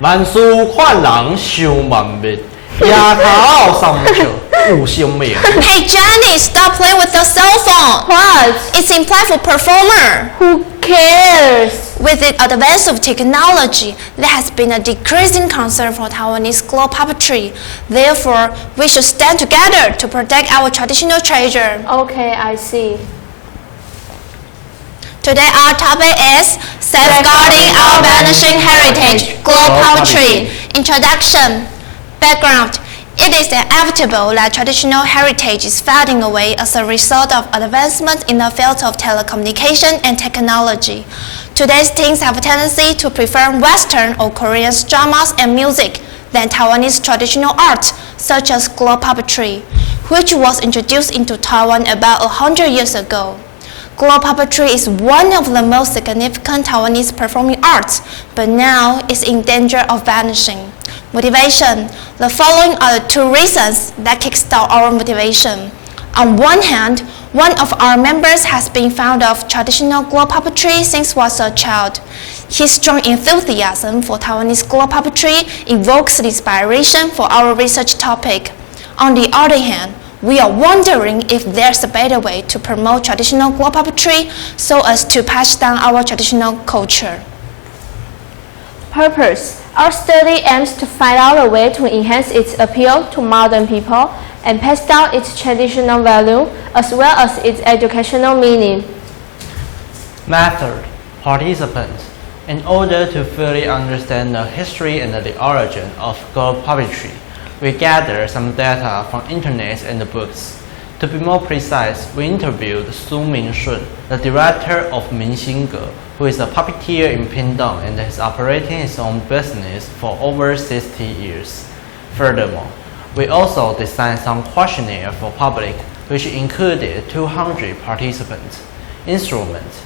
万事看人想万密，夜头三笑有生命。Hey Jenny, stop playing with your cell phone. What? It's implied for performer. Who cares? With the advance of technology, there has been a decreasing concern for Taiwanese glove puppetry. Therefore, we should stand together to protect our traditional treasure. Okay, I see. Today our topic is Safeguarding Our Vanishing Heritage Glove Puppetry. Introduction. Background. It is inevitable that traditional heritage is fading away as a result of advancements in the field of telecommunication and technology. Today's teens have a tendency to prefer Western or Korean dramas and music than Taiwanese traditional art, such as glove puppetry, which was introduced into Taiwan about 100 years ago. Glove puppetry is one of the most significant Taiwanese performing arts, but now is in danger of vanishing. Motivation. The following are the two reasons that kickstart our motivation. On one hand, one of our members has been fond of traditional glove puppetry since he was a child. His strong enthusiasm for Taiwanese glove puppetry evokes inspiration for our research topic. On the other hand, we are wondering if there's a better way to promote traditional glove puppetry so as to pass down our traditional culture. Purpose. Our study aims to find out a way to enhance its appeal to modern people and pass down its traditional value as well as its educational meaning. Method. Participants. In order to fully understand the history and the origin of glove puppetry, we gather some data from internet and books. To be more precise, we interviewed Su Mingshun, the director of Vanishing Ge, who is a puppeteer in Pingdong and is operating his own business for over 60 years. Furthermore, we also designed some questionnaire for public, which included 200 participants. Instruments.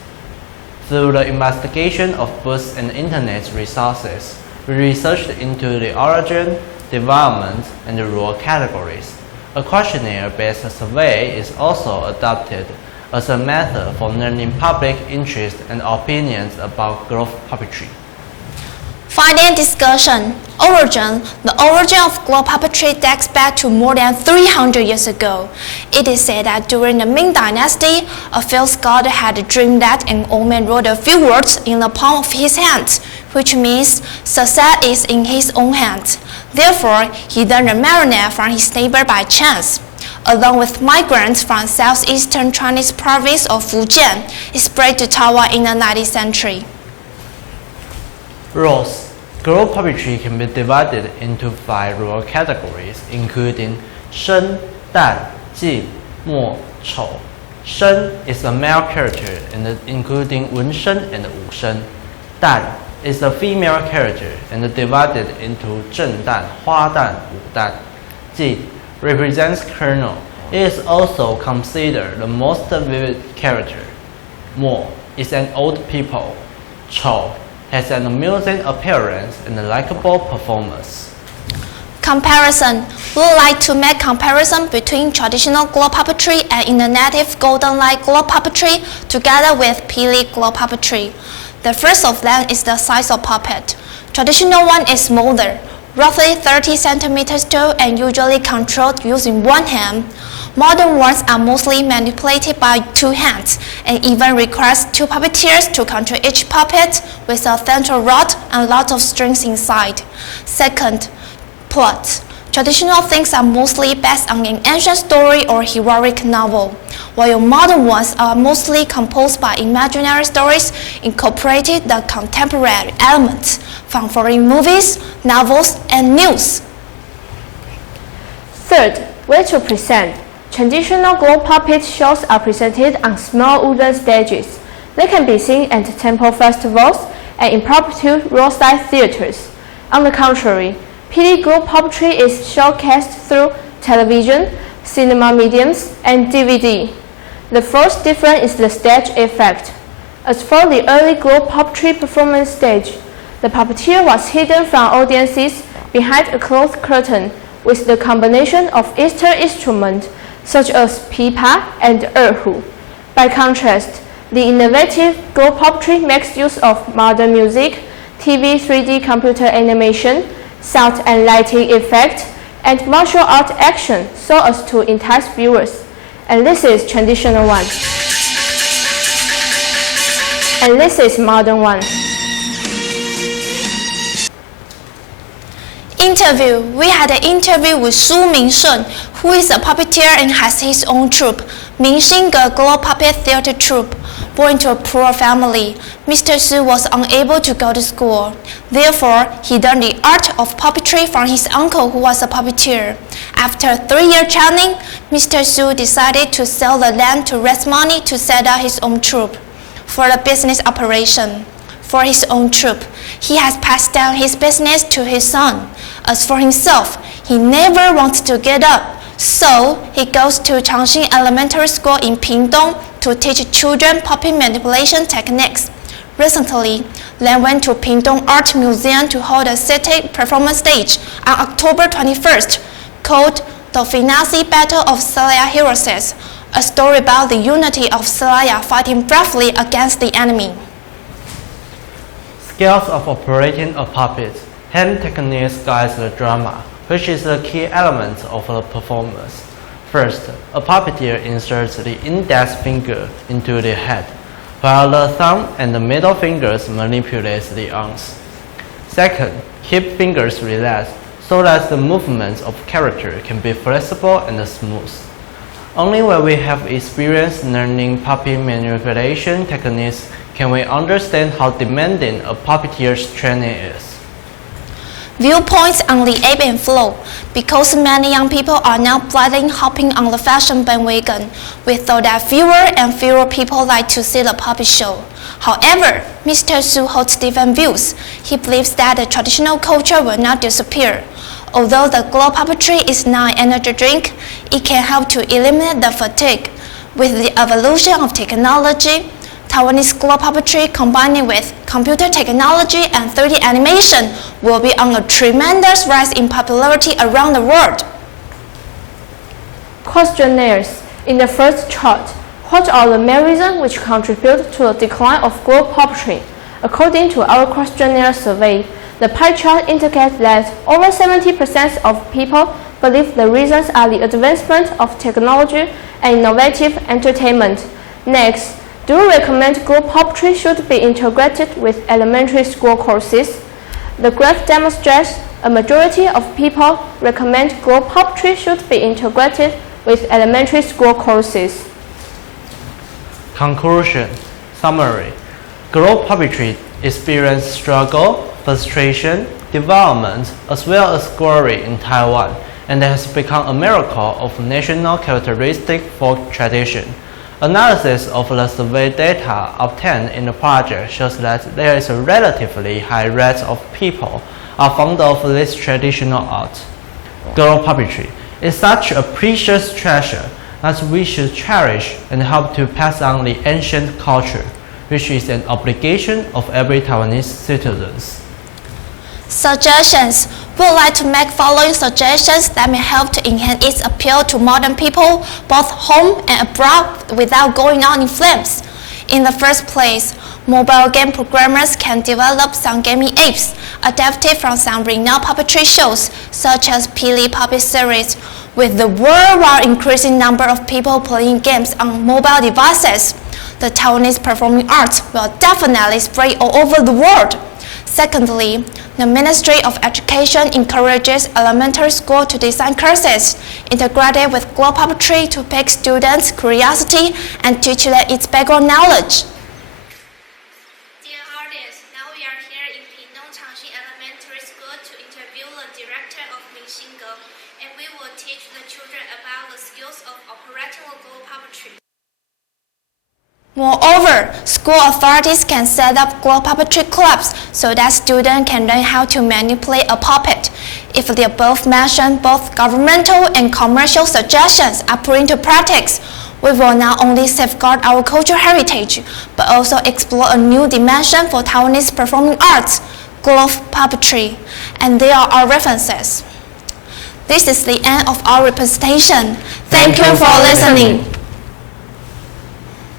Through the investigation of books and internet resources, we researched into the origin, development, and the role categories. A questionnaire-based survey is also adopted as a method for learning public interest and opinions about glove puppetry. Finding discussion. Origin. The origin of glove puppetry dates back to more than 300 years ago. It is said that during the Ming Dynasty, a field scholar had a dream that an old man wrote a few words in the palm of his hand, which means success is in his own hands. Therefore, he learned a marionette from his neighbor by chance. Along with migrants from southeastern Chinese province of Fujian, it spread to Taiwan in the 19th century. Roles. Glove puppetry can be divided into 5 role categories, including Shen, Dan, Jin, Mo, Chou. Shen is a male character, including Wen Shen and Wu Shen. Dan is a female character and divided into Zhen Dan, Hua Dan, Wu Dan. Jin represents Colonel. It is also considered the most vivid character. Mo is an old people. Chou has an amusing appearance and a likable performance. Comparison. We would like to make comparison between traditional glove puppetry and innovative golden light glove puppetry together with Pili glove puppetry. The first of them is the size of puppet. Traditional one is smaller, roughly 30 centimeters tall and usually controlled using one hand. Modern ones are mostly manipulated by 2 hands and even requires 2 puppeteers to control each puppet with a central rod and lots of strings inside. Second, plot. Traditional things are mostly based on an ancient story or heroic novel, while modern ones are mostly composed by imaginary stories incorporating the contemporary elements from foreign movies, novels, and news. Third, way to present. Traditional glove puppet shows are presented on small wooden stages. They can be seen at temple festivals and impromptu roadside theaters. On the contrary, Pili glove puppetry is showcased through television, cinema mediums, and DVD. The first difference is the stage effect. As for the early glove puppetry performance stage, the puppeteer was hidden from audiences behind a cloth curtain with the combination of Eastern instruments such as pipa and erhu. By contrast, the innovative glove puppetry makes use of modern music, TV 3D computer animation, sound and lighting effect, and martial art action so as to entice viewers. And this is traditional one. And this is modern one. Interview. We had an interview with Su Mingshun, who is a puppeteer and has his own troupe, Vanishing Glove Puppet Theater Troupe. Born to a poor family, Mr. Su was unable to go to school. Therefore, he learned the art of puppetry from his uncle, who was a puppeteer. After 3-year training, Mr. Su decided to sell the land to raise money to set up his own troupe for the business operation. For his own troupe, he has passed down his business to his son. As for himself, he never wants to get up. So, he goes to Changxing Elementary School in Pingdong to teach children puppet manipulation techniques. Recently, Lan went to Pingdong Art Museum to hold a city performance stage on October 21st, called The Finale Battle of Celaya Heroes, a story about the unity of Celaya fighting bravely against the enemy. Skills of operating a puppet. Hand techniques guides the drama, which is the key element of the performance. First, a puppeteer inserts the index finger into the head, while the thumb and the middle fingers manipulate the arms. Second, keep fingers relaxed so that the movements of character can be flexible and smooth. Only when we have experience learning puppet manipulation techniques can we understand how demanding a puppeteer's training is. Viewpoints on the ebb and flow. Because many young people are now blindly hopping on the fashion bandwagon, we thought that fewer and fewer people like to see the puppet show. However, Mr. Su holds different views. He believes that the traditional culture will not disappear. Although the glove puppetry is now an energy drink, it can help to eliminate the fatigue. With the evolution of technology, Taiwanese glove puppetry combined with computer technology and 3D animation will be on a tremendous rise in popularity around the world. Questionnaires. In the first chart, what are the main reasons which contribute to the decline of glove puppetry? According to our questionnaire survey, the pie chart indicates that over 70% of people believe the reasons are the advancement of technology and innovative entertainment. Next, do you recommend glove puppetry should be integrated with elementary school courses? The graph demonstrates a majority of people recommend glove puppetry should be integrated with elementary school courses. Conclusion. Summary. Glove puppetry experiences struggle, frustration, development, as well as glory in Taiwan, and has become a miracle of national characteristic folk tradition. Analysis of the survey data obtained in the project shows that there is a relatively high rate of people are fond of this traditional art. Glove puppetry is such a precious treasure that we should cherish and help to pass on the ancient culture, which is an obligation of every Taiwanese citizens. Suggestions. We would like to make following suggestions that may help to enhance its appeal to modern people, both home and abroad, without going on in flames. In the first place, mobile game programmers can develop some gaming apps adapted from some renowned puppetry shows, such as Pili Puppet series. With the worldwide increasing number of people playing games on mobile devices, the Taiwanese performing arts will definitely spread all over the world. Secondly, the Ministry of Education encourages elementary school to design courses integrated with glove puppetry to pique students' curiosity and teach them its background knowledge. Dear audience, now we are here in Pingdong Changxing Elementary School to interview the director of Vanishing and we will teach the children about the skills of operating the glove puppetry. Moreover, school authorities can set up glove puppetry clubs so that students can learn how to manipulate a puppet. If the above mentioned both governmental and commercial suggestions are put into practice, we will not only safeguard our cultural heritage, but also explore a new dimension for Taiwanese performing arts, glove puppetry, and there are our references. This is the end of our presentation. Thank you for listening.